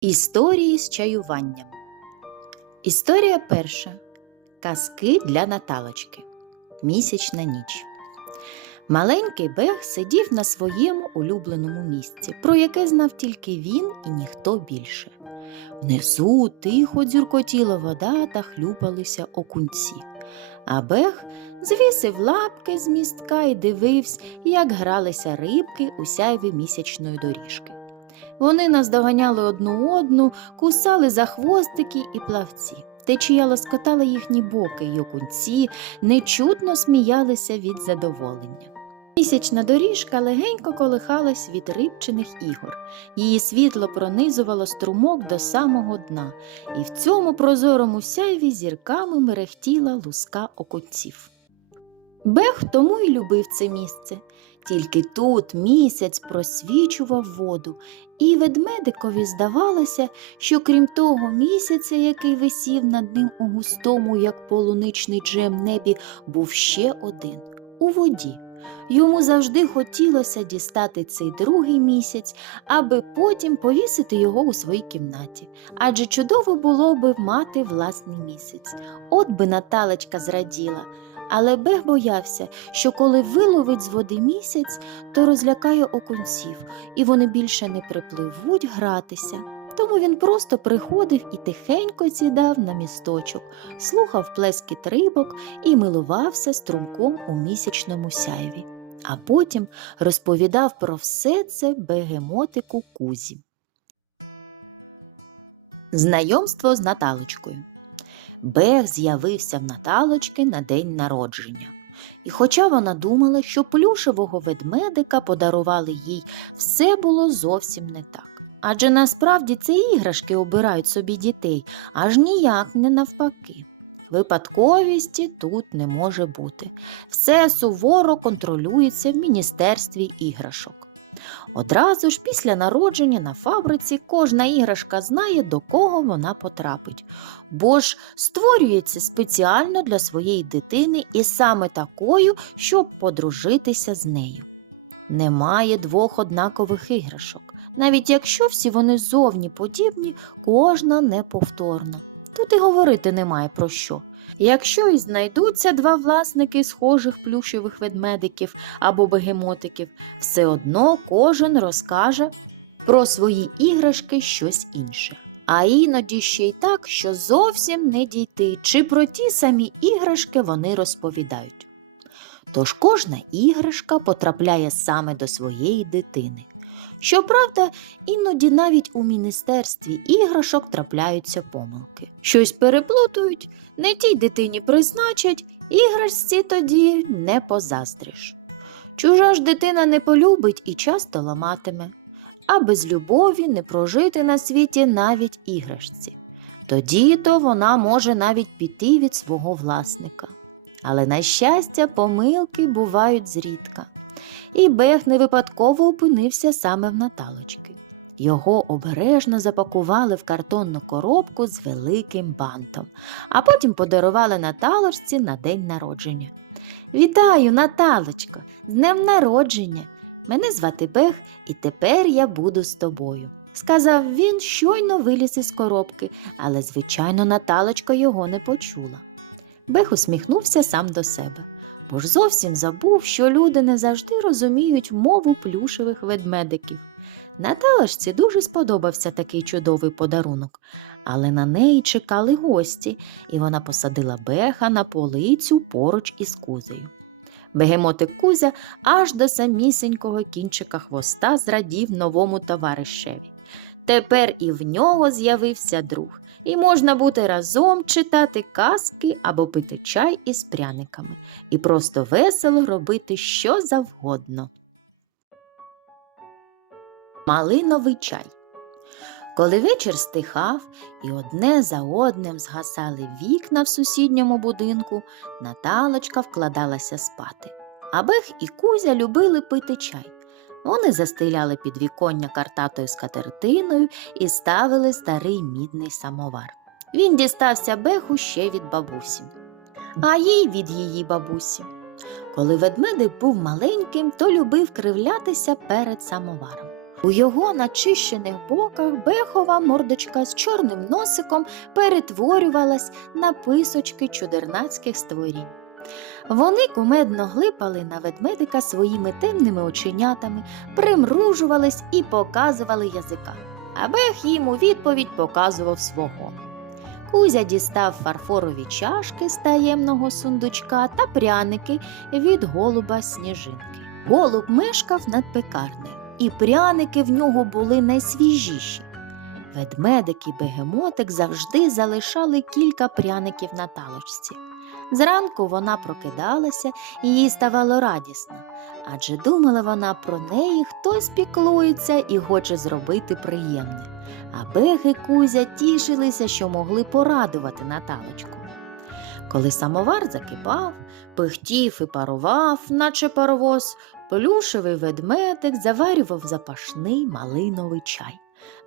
Історії з чаюванням. Історія перша. Казки для Наталочки. Місячна ніч. Маленький Бег сидів на своєму улюбленому місці, про яке знав тільки він і ніхто більше. Внизу тихо дзюркотіла вода та хлюпалися окунці. А Бег звісив лапки з містка і дивився, як гралися рибки у сяйві місячної доріжки. Вони наздоганяли одну одну, кусали за хвостики і плавці. Течія лоскотала їхні боки, й окунці нечутно сміялися від задоволення. Місячна доріжка легенько колихалась від рибчиних ігор. Її світло пронизувало струмок до самого дна, і в цьому прозорому сяйві зірками мерехтіла луска окунців. Бех тому й любив це місце. Тільки тут місяць просвічував воду, і ведмедикові здавалося, що крім того місяця, який висів над ним у густому, як полуничний джем небі, був ще один у воді. Йому завжди хотілося дістати цей другий місяць, аби потім повісити його у своїй кімнаті. Адже чудово було би мати власний місяць. От би Наталечка зраділа. Але Бег боявся, що коли виловить з води місяць, то розлякає окунців, і вони більше не припливуть гратися. Тому він просто приходив і тихенько сідав на місточок, слухав плескіт рибок і милувався струмком у місячному сяйві. А потім розповідав про все це бегемотику Кузі. Знайомство з Наталочкою. Бег з'явився в Наталочки на день народження. І хоча вона думала, що плюшевого ведмедика подарували їй, все було зовсім не так. Адже насправді це іграшки обирають собі дітей, аж ніяк не навпаки. Випадковісті тут не може бути. Все суворо контролюється в Міністерстві іграшок. Одразу ж після народження на фабриці кожна іграшка знає, до кого вона потрапить, бо ж створюється спеціально для своєї дитини і саме такою, щоб подружитися з нею. Немає двох однакових іграшок. Навіть якщо всі вони зовні подібні, кожна неповторна. Тут і говорити немає про що. Якщо і знайдуться два власники схожих плюшевих ведмедиків або бегемотиків, все одно кожен розкаже про свої іграшки щось інше. А іноді ще й так, що зовсім не дійти, чи про ті самі іграшки вони розповідають. Тож кожна іграшка потрапляє саме до своєї дитини. Щоправда, іноді навіть у міністерстві іграшок трапляються помилки. Щось переплутають, не тій дитині призначать, іграшці тоді не позаздриш. Чужа ж дитина не полюбить і часто ламатиме, а без любові не прожити на світі навіть іграшці. Тоді то вона може навіть піти від свого власника. Але, на щастя, помилки бувають зрідка і Бег не випадково опинився саме в Наталочки. Його обережно запакували в картонну коробку з великим бантом, а потім подарували Наталочці на день народження. Вітаю, Наталочко, з днем народження! Мене звати Бег, і тепер я буду з тобою. Сказав він, щойно виліз із коробки, але, звичайно, Наталочка його не почула. Бег усміхнувся сам до себе бо ж зовсім забув, що люди не завжди розуміють мову плюшевих ведмедиків. Наталашці дуже сподобався такий чудовий подарунок, але на неї чекали гості, і вона посадила беха на полицю поруч із кузею. Бегемотик Кузя аж до самісінького кінчика хвоста зрадів новому товаришеві. Тепер і в нього з'явився друг, і можна бути разом читати казки або пити чай із пряниками, і просто весело робити що завгодно. Малиновий чай. Коли вечір стихав і одне за одним згасали вікна в сусідньому будинку, Наталочка вкладалася спати. А Бех і Кузя любили пити чай. Вони застеляли підвіконня картатою скатертиною і ставили старий мідний самовар. Він дістався беху ще від бабусі, а їй від її бабусі. Коли ведмедик був маленьким, то любив кривлятися перед самоваром. У його начищених боках бехова мордочка з чорним носиком перетворювалась на писочки чудернацьких створінь. Вони кумедно глипали на ведмедика своїми темними оченятами, примружувались і показували язика. А бех їм у відповідь показував свого. Кузя дістав фарфорові чашки з таємного сундучка та пряники від голуба сніжинки. Голуб мешкав над пекарнею, і пряники в нього були найсвіжіші. Ведмедик і бегемотик завжди залишали кілька пряників на талочці. Зранку вона прокидалася і їй ставало радісно, адже думала вона про неї, хтось піклується і хоче зробити приємне. А Бег і Кузя тішилися, що могли порадувати Наталочку. Коли самовар закипав, пихтів і парував, наче паровоз, плюшевий ведмедик заварював запашний малиновий чай.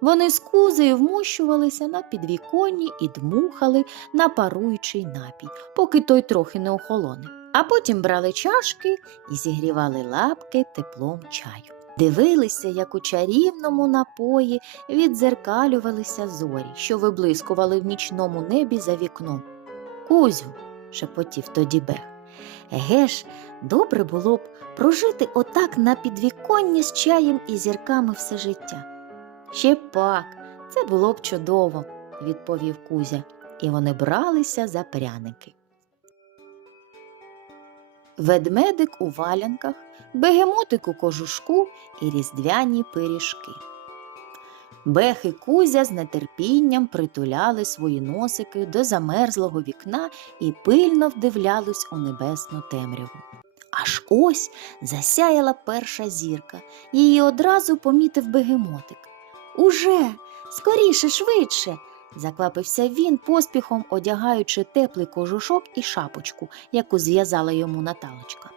Вони з кузею вмощувалися на підвіконні і дмухали на паруючий напій, поки той трохи не охолоне. А потім брали чашки і зігрівали лапки теплом чаю. Дивилися, як у чарівному напої відзеркалювалися зорі, що виблискували в нічному небі за вікном. Кузю, шепотів тоді Бех. Еге ж, добре було б прожити отак на підвіконні з чаєм і зірками все життя. Ще пак, це було б чудово, відповів Кузя, і вони бралися за пряники. Ведмедик у валянках, бегемотик у кожушку і різдвяні пиріжки. Бех і Кузя з нетерпінням притуляли свої носики до замерзлого вікна і пильно вдивлялись у небесну темряву. Аж ось засяяла перша зірка, її одразу помітив бегемотик. Уже, скоріше, швидше. заквапився він, поспіхом одягаючи теплий кожушок і шапочку, яку зв'язала йому Наталочка.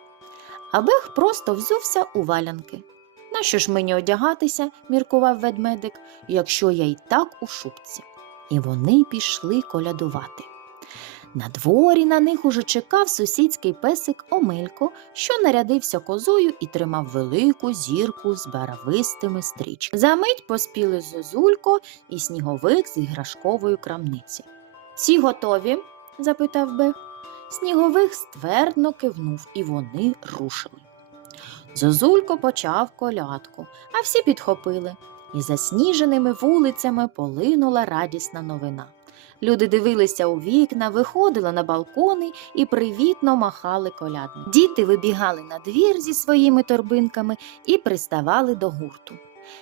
А Бех просто взувся у валянки. Нащо ж мені одягатися, міркував ведмедик, якщо я й так у шубці. І вони пішли колядувати. На дворі на них уже чекав сусідський песик Омелько, що нарядився козою і тримав велику зірку з барвистими стрічками. Замить поспіли Зозулько і сніговик з іграшкової крамниці. Всі готові? запитав Бех. Сніговик ствердно кивнув, і вони рушили. Зозулько почав колядку, а всі підхопили, і засніженими вулицями полинула радісна новина. Люди дивилися у вікна, виходили на балкони і привітно махали колядним. Діти вибігали на двір зі своїми торбинками і приставали до гурту.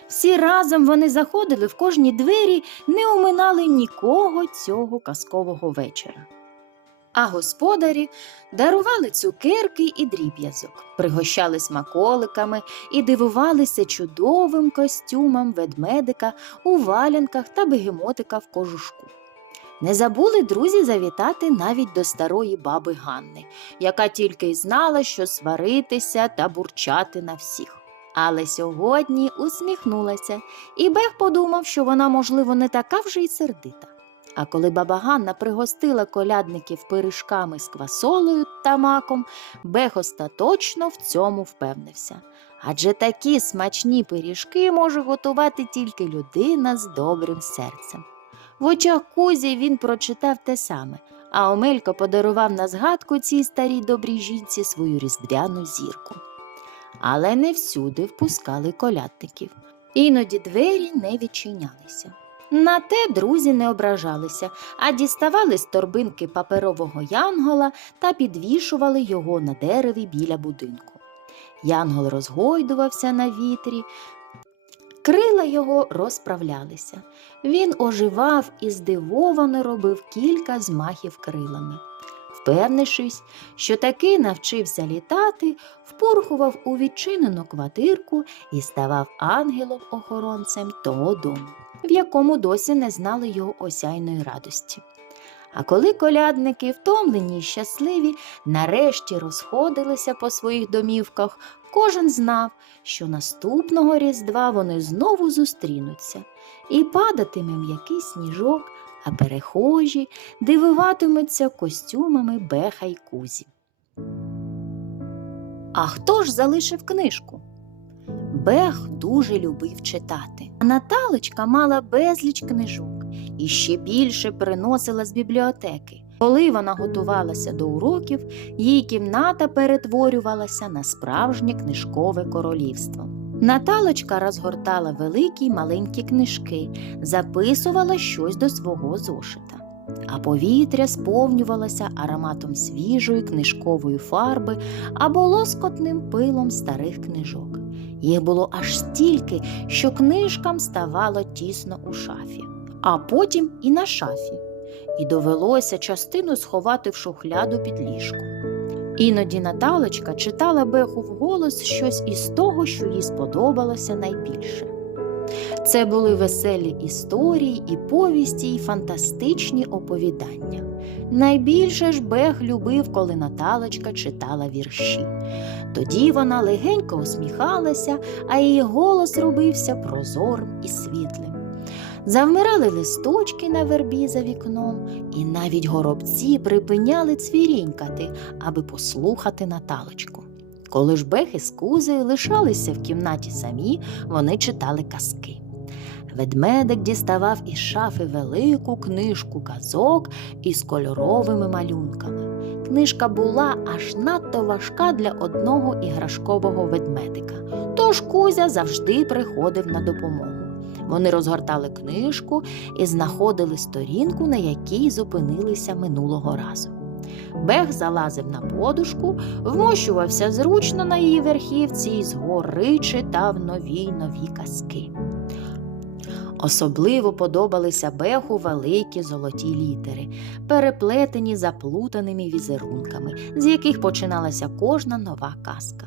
Всі разом вони заходили в кожні двері, не оминали нікого цього казкового вечора. А господарі дарували цукерки і дріб'язок, пригощали смаколиками і дивувалися чудовим костюмам ведмедика у валянках та бегемотика в кожушку. Не забули друзі завітати навіть до старої баби Ганни, яка тільки й знала, що сваритися та бурчати на всіх. Але сьогодні усміхнулася, і Бех подумав, що вона, можливо, не така вже й сердита. А коли баба Ганна пригостила колядників пиріжками з квасолею та маком, Бех остаточно в цьому впевнився. Адже такі смачні пиріжки може готувати тільки людина з добрим серцем. В очах Кузі він прочитав те саме, а Омелько подарував на згадку цій старій добрій жінці свою різдвяну зірку. Але не всюди впускали колядників. Іноді двері не відчинялися. На те друзі не ображалися, а діставали з торбинки паперового янгола та підвішували його на дереві біля будинку. Янгол розгойдувався на вітрі, крила його розправлялися. Він оживав і здивовано робив кілька змахів крилами. Впевнившись, що таки навчився літати, впорхував у відчинену квартирку і ставав ангелом-охоронцем того дому, в якому досі не знали його осяйної радості. А коли колядники, втомлені й щасливі, нарешті розходилися по своїх домівках, кожен знав, що наступного різдва вони знову зустрінуться, і падатиме м'який сніжок, а перехожі дивуватимуться костюмами беха й кузі. А хто ж залишив книжку? Бех дуже любив читати. А Наталочка мала безліч книжок і ще більше приносила з бібліотеки. Коли вона готувалася до уроків, її кімната перетворювалася на справжнє книжкове королівство. Наталочка розгортала великі й маленькі книжки, записувала щось до свого зошита. А повітря сповнювалося ароматом свіжої книжкової фарби або лоскотним пилом старих книжок. Їх було аж стільки, що книжкам ставало тісно у шафі, а потім і на шафі, і довелося частину сховати в шухляду під ліжком. Іноді Наталочка читала Беху вголос щось із того, що їй сподобалося найбільше. Це були веселі історії, і повісті, і фантастичні оповідання. Найбільше ж Бех любив, коли Наталочка читала вірші. Тоді вона легенько усміхалася, а її голос робився прозорим і світлим. Завмирали листочки на вербі за вікном, і навіть горобці припиняли цвірінькати, аби послухати Наталочку. Коли ж Бех із Кузею лишалися в кімнаті самі, вони читали казки. Ведмедик діставав із шафи велику книжку казок із кольоровими малюнками. Книжка була аж надто важка для одного іграшкового ведмедика, тож Кузя завжди приходив на допомогу. Вони розгортали книжку і знаходили сторінку, на якій зупинилися минулого разу. Бех залазив на подушку, вмощувався зручно на її верхівці і згори читав нові нові казки. Особливо подобалися Беху великі золоті літери, переплетені заплутаними візерунками, з яких починалася кожна нова казка.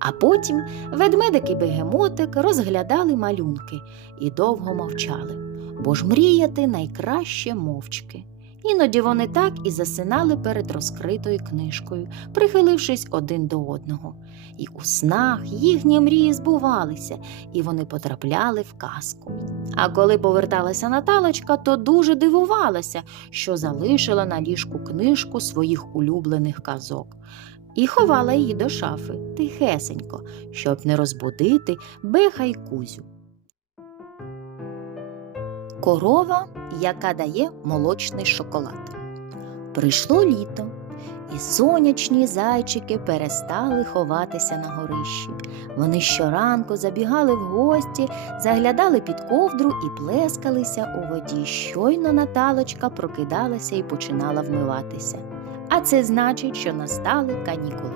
А потім ведмедик і бегемотик розглядали малюнки і довго мовчали, бо ж мріяти найкраще мовчки. Іноді вони так і засинали перед розкритою книжкою, прихилившись один до одного. І у снах їхні мрії збувалися, і вони потрапляли в казку. А коли поверталася Наталочка, то дуже дивувалася, що залишила на ліжку книжку своїх улюблених казок. І ховала її до шафи тихесенько, щоб не розбудити беха й кузю. Корова, яка дає молочний шоколад. Прийшло літо, і сонячні зайчики перестали ховатися на горищі. Вони щоранку забігали в гості, заглядали під ковдру і плескалися у воді. Щойно Наталочка прокидалася і починала вмиватися. А це значить, що настали канікули.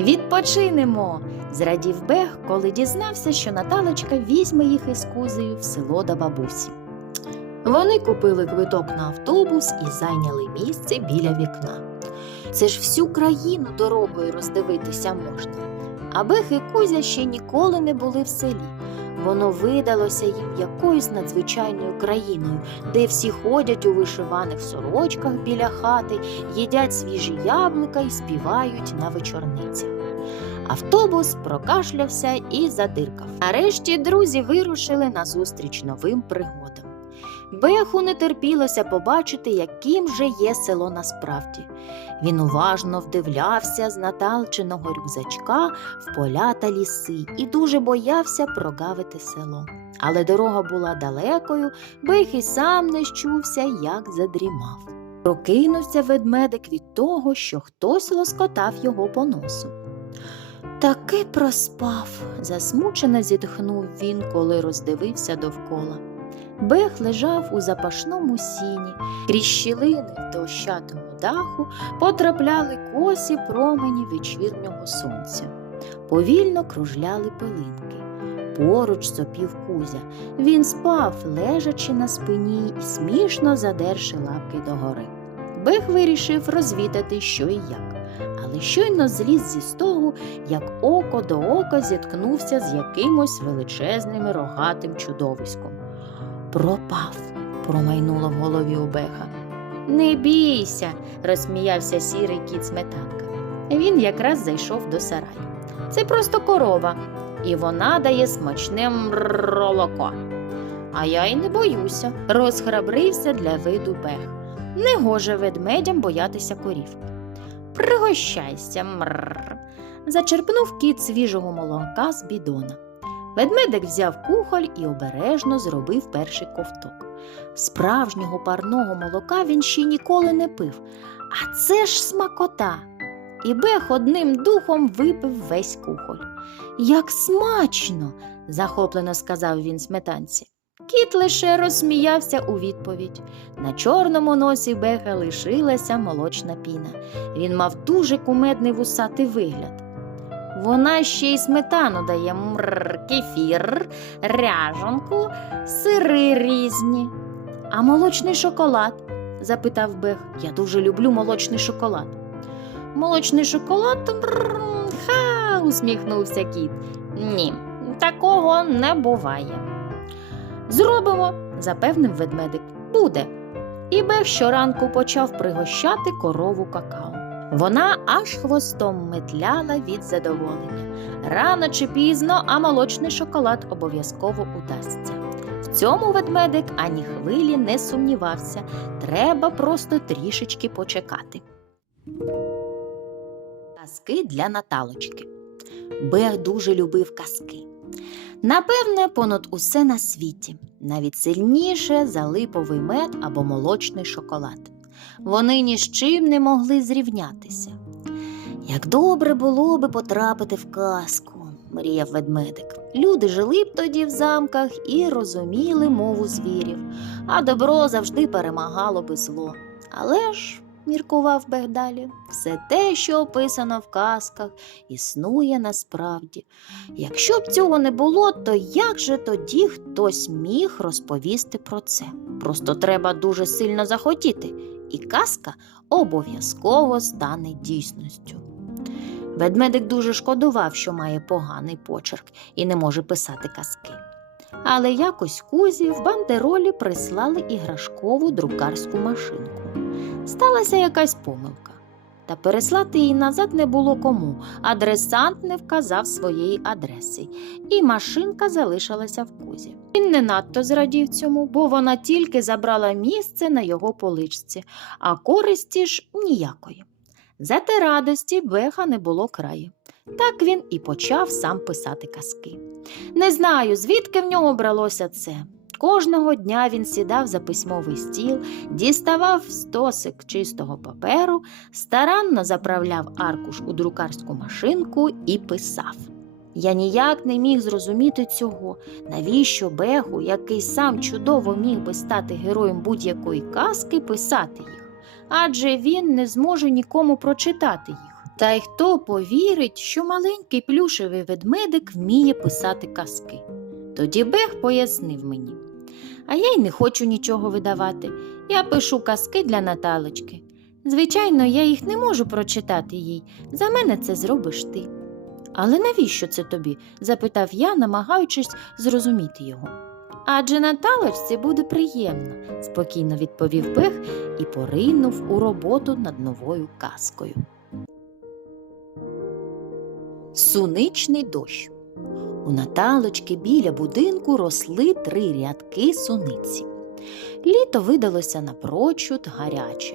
Відпочинемо! зрадів Бех, коли дізнався, що Наталочка візьме їх із кузею в село до бабусі. Вони купили квиток на автобус і зайняли місце біля вікна. Це ж всю країну дорогою роздивитися можна. А Бех і Кузя ще ніколи не були в селі. Воно видалося їм якоюсь надзвичайною країною, де всі ходять у вишиваних сорочках біля хати, їдять свіжі яблука і співають на вечорницях. Автобус прокашлявся і задиркав. Нарешті друзі вирушили назустріч новим пригодам. Беху не терпілося побачити, яким же є село насправді. Він уважно вдивлявся з наталченого рюкзачка в поля та ліси і дуже боявся прогавити село. Але дорога була далекою, Бех і сам не щувся, як задрімав. Прокинувся ведмедик від того, що хтось лоскотав його по носу. Таки проспав, засмучено зітхнув він, коли роздивився довкола. Бех лежав у запашному сіні, крізь щілини в дощатому даху потрапляли косі промені вечірнього сонця. Повільно кружляли пилинки. Поруч сопів кузя. Він спав, лежачи на спині і смішно задерши лапки догори. Бех вирішив розвідати, що і як. Але щойно зліз зі стогу, як око до ока зіткнувся з якимось величезним рогатим чудовиськом. Пропав, промайнуло в голові у Беха. Не бійся, розсміявся сірий кіт сметанка. Він якраз зайшов до сараю. Це просто корова, і вона дає смачне молоко. А я й не боюся, розхрабрився для виду Бех. Негоже ведмедям боятися корів. Пригощайся, мррр. Зачерпнув кіт свіжого молока з бідона. Ведмедик взяв кухоль і обережно зробив перший ковток. Справжнього парного молока він ще ніколи не пив, а це ж смакота. І Бех одним духом випив весь кухоль. Як смачно! захоплено сказав він сметанці. Кіт лише розсміявся у відповідь. На чорному носі Беха лишилася молочна піна. Він мав дуже кумедний вусатий вигляд. Вона ще й сметану дає мрр, кефір, ряжанку, сири різні. А молочний шоколад? запитав Бех. Я дуже люблю молочний шоколад. Молочний шоколад? Мрр, ха, усміхнувся кіт. Ні, такого не буває. Зробимо, запевнив ведмедик. Буде. І Бех щоранку почав пригощати корову какао. Вона аж хвостом метляла від задоволення. Рано чи пізно, а молочний шоколад обов'язково удасться. В цьому ведмедик ані хвилі не сумнівався. Треба просто трішечки почекати. Казки для Наталочки. Бех дуже любив казки. Напевне, понад усе на світі, навіть сильніше за липовий мед або молочний шоколад. Вони ні з чим не могли зрівнятися. Як добре було би потрапити в казку, мріяв ведмедик. Люди жили б тоді в замках і розуміли мову звірів, а добро завжди перемагало би зло. Але ж, міркував Бех далі, все те, що описано в казках, існує насправді. Якщо б цього не було, то як же тоді хтось міг розповісти про це? Просто треба дуже сильно захотіти, і казка обов'язково стане дійсністю. Ведмедик дуже шкодував, що має поганий почерк і не може писати казки. Але якось кузі в бандеролі прислали іграшкову друкарську машинку. Сталася якась помилка. Та переслати її назад не було кому. Адресант не вказав своєї адреси, і машинка залишилася в кузі. Він не надто зрадів цьому, бо вона тільки забрала місце на його поличці, а користі ж ніякої. Зате радості Беха не було краю. Так він і почав сам писати казки. Не знаю, звідки в нього бралося це. Кожного дня він сідав за письмовий стіл, діставав стосик чистого паперу, старанно заправляв аркуш у друкарську машинку і писав. Я ніяк не міг зрозуміти цього, навіщо Беху, який сам чудово міг би стати героєм будь-якої казки, писати їх, адже він не зможе нікому прочитати їх. Та й хто повірить, що маленький плюшевий ведмедик вміє писати казки. Тоді Бех пояснив мені. А я й не хочу нічого видавати. Я пишу казки для Наталочки. Звичайно, я їх не можу прочитати їй. За мене це зробиш ти. Але навіщо це тобі? запитав я, намагаючись зрозуміти його. Адже Наталочці буде приємно, спокійно відповів Бех і поринув у роботу над новою казкою. Суничний дощ. У Наталочки біля будинку росли три рядки суниці. Літо видалося напрочуд гаряче.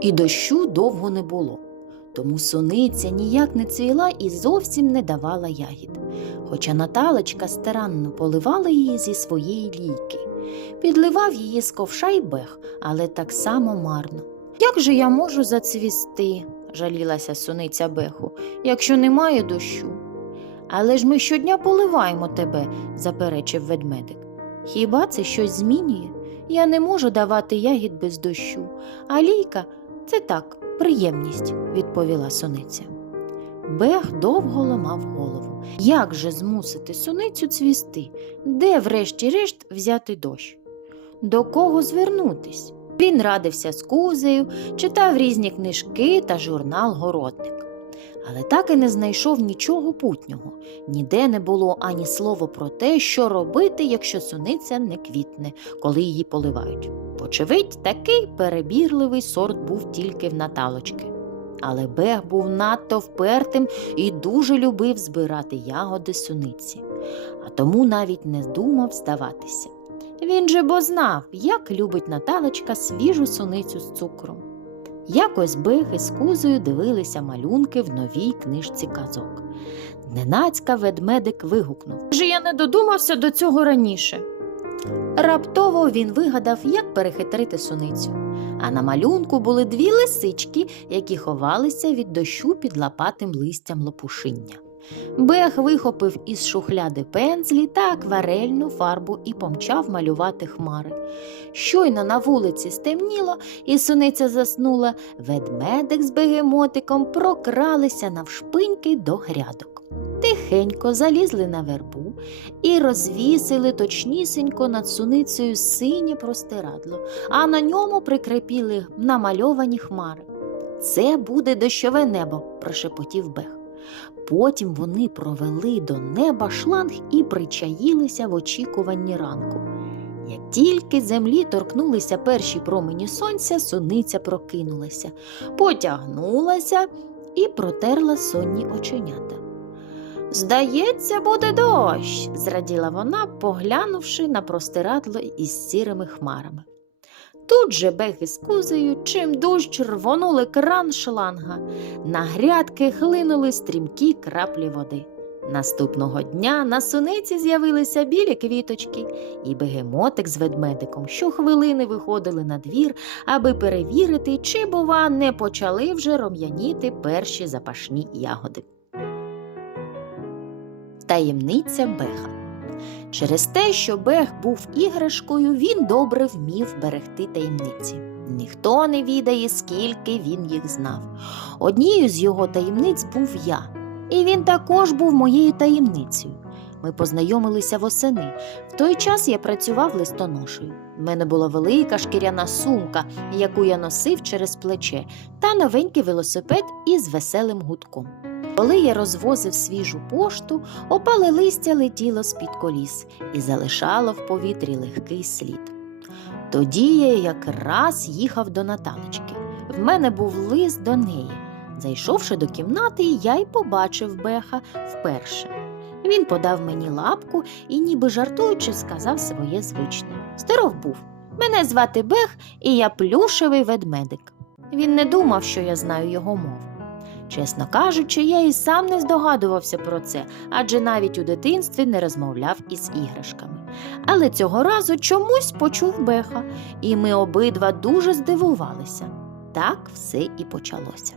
І дощу довго не було, тому суниця ніяк не цвіла і зовсім не давала ягід. Хоча Наталочка старанно поливала її зі своєї лійки, підливав її з ковша й бех, але так само марно. Як же я можу зацвісти? жалілася суниця беху, якщо немає дощу. Але ж ми щодня поливаємо тебе, заперечив ведмедик. Хіба це щось змінює? Я не можу давати ягід без дощу, а лійка це так, приємність, відповіла суниця. Бех довго ламав голову. Як же змусити суницю цвісти? Де, врешті-решт, взяти дощ? До кого звернутись? Він радився з кузею, читав різні книжки та журнал Городник. Але так і не знайшов нічого путнього. Ніде не було ані слова про те, що робити, якщо суниця не квітне, коли її поливають. Вочевидь, такий перебірливий сорт був тільки в Наталочки. Але Бех був надто впертим і дуже любив збирати ягоди суниці, а тому навіть не думав здаватися. Він же бо знав, як любить Наталочка свіжу суницю з цукром. Якось Бех із кузою дивилися малюнки в новій книжці казок. Ненацька ведмедик вигукнув Же я не додумався до цього раніше. Раптово він вигадав, як перехитрити суницю. А на малюнку були дві лисички, які ховалися від дощу під лопатим листям лопушиння. Бех вихопив із шухляди пензлі та акварельну фарбу і помчав малювати хмари. Щойно на вулиці стемніло, і суниця заснула, ведмедик з бегемотиком прокралися навшпиньки до грядок. Тихенько залізли на вербу і розвісили точнісінько над суницею синє простирадло, а на ньому прикрепіли намальовані хмари. Це буде дощове небо, прошепотів Бех. Потім вони провели до неба шланг і причаїлися в очікуванні ранку. Як тільки землі торкнулися перші промені сонця, суниця прокинулася, потягнулася і протерла сонні оченята. Здається, буде дощ, зраділа вона, поглянувши на простирадло із сірими хмарами. Тут же бег із кузею, чим дужч рвонули кран шланга. На грядки хлинули стрімкі краплі води. Наступного дня на суниці з'явилися білі квіточки, і бегемотик з ведмедиком щохвилини виходили на двір, аби перевірити, чи, бува, не почали вже ром'яніти перші запашні ягоди. Таємниця Беха Через те, що Бех був іграшкою, він добре вмів берегти таємниці. Ніхто не відає, скільки він їх знав. Однією з його таємниць був я, і він також був моєю таємницею. Ми познайомилися восени. В той час я працював листоношею. У мене була велика шкіряна сумка, яку я носив через плече, та новенький велосипед із веселим гудком. Коли я розвозив свіжу пошту, опале листя летіло з-під коліс і залишало в повітрі легкий слід. Тоді я якраз їхав до Наталочки. В мене був лист до неї. Зайшовши до кімнати, я й побачив Беха вперше. Він подав мені лапку і, ніби жартуючи, сказав своє звичне. Здоров був. Мене звати Бех, і я плюшевий ведмедик. Він не думав, що я знаю його мову. Чесно кажучи, я і сам не здогадувався про це, адже навіть у дитинстві не розмовляв із іграшками. Але цього разу чомусь почув Беха, і ми обидва дуже здивувалися. Так все і почалося.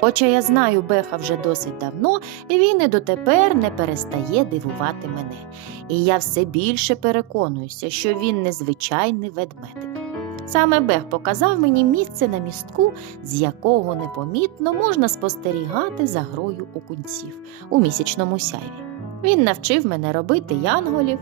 Хоча я знаю Беха вже досить давно, він і дотепер не перестає дивувати мене. І я все більше переконуюся, що він незвичайний ведмедик. Саме Бех показав мені місце на містку, з якого непомітно можна спостерігати за грою окунців у місячному сяйві. Він навчив мене робити янголів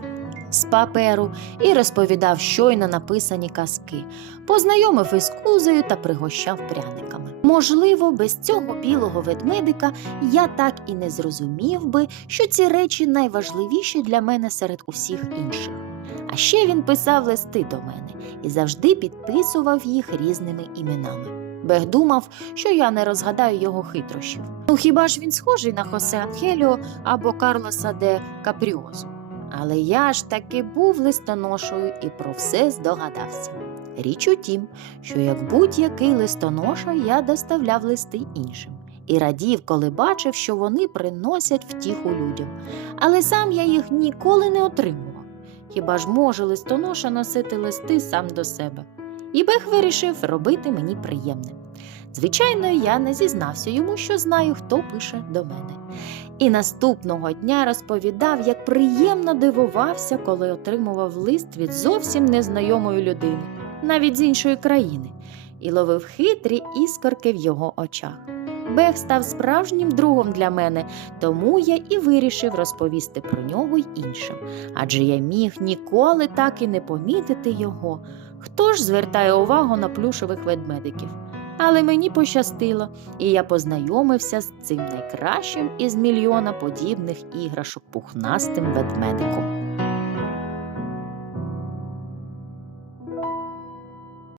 з паперу і розповідав щойно написані казки, познайомив із кузею та пригощав пряниками. Можливо, без цього білого ведмедика я так і не зрозумів би, що ці речі найважливіші для мене серед усіх інших. А ще він писав листи до мене і завжди підписував їх різними іменами. Бех думав, що я не розгадаю його хитрощів. Ну хіба ж він схожий на Хосе Анхеліо або Карлоса де Капріозу? Але я ж таки був листоношою і про все здогадався. Річ у тім, що як будь-який листоноша я доставляв листи іншим і радів, коли бачив, що вони приносять втіху людям. Але сам я їх ніколи не отримував. Хіба ж може листоноша носити листи сам до себе? І Бех вирішив робити мені приємне. Звичайно, я не зізнався йому, що знаю, хто пише до мене. І наступного дня розповідав, як приємно дивувався, коли отримував лист від зовсім незнайомої людини, навіть з іншої країни, і ловив хитрі іскорки в його очах. Бех став справжнім другом для мене, тому я і вирішив розповісти про нього й іншим, адже я міг ніколи так і не помітити його. Хто ж звертає увагу на плюшевих ведмедиків? Але мені пощастило, і я познайомився з цим найкращим із мільйона подібних іграшок пухнастим ведмедиком.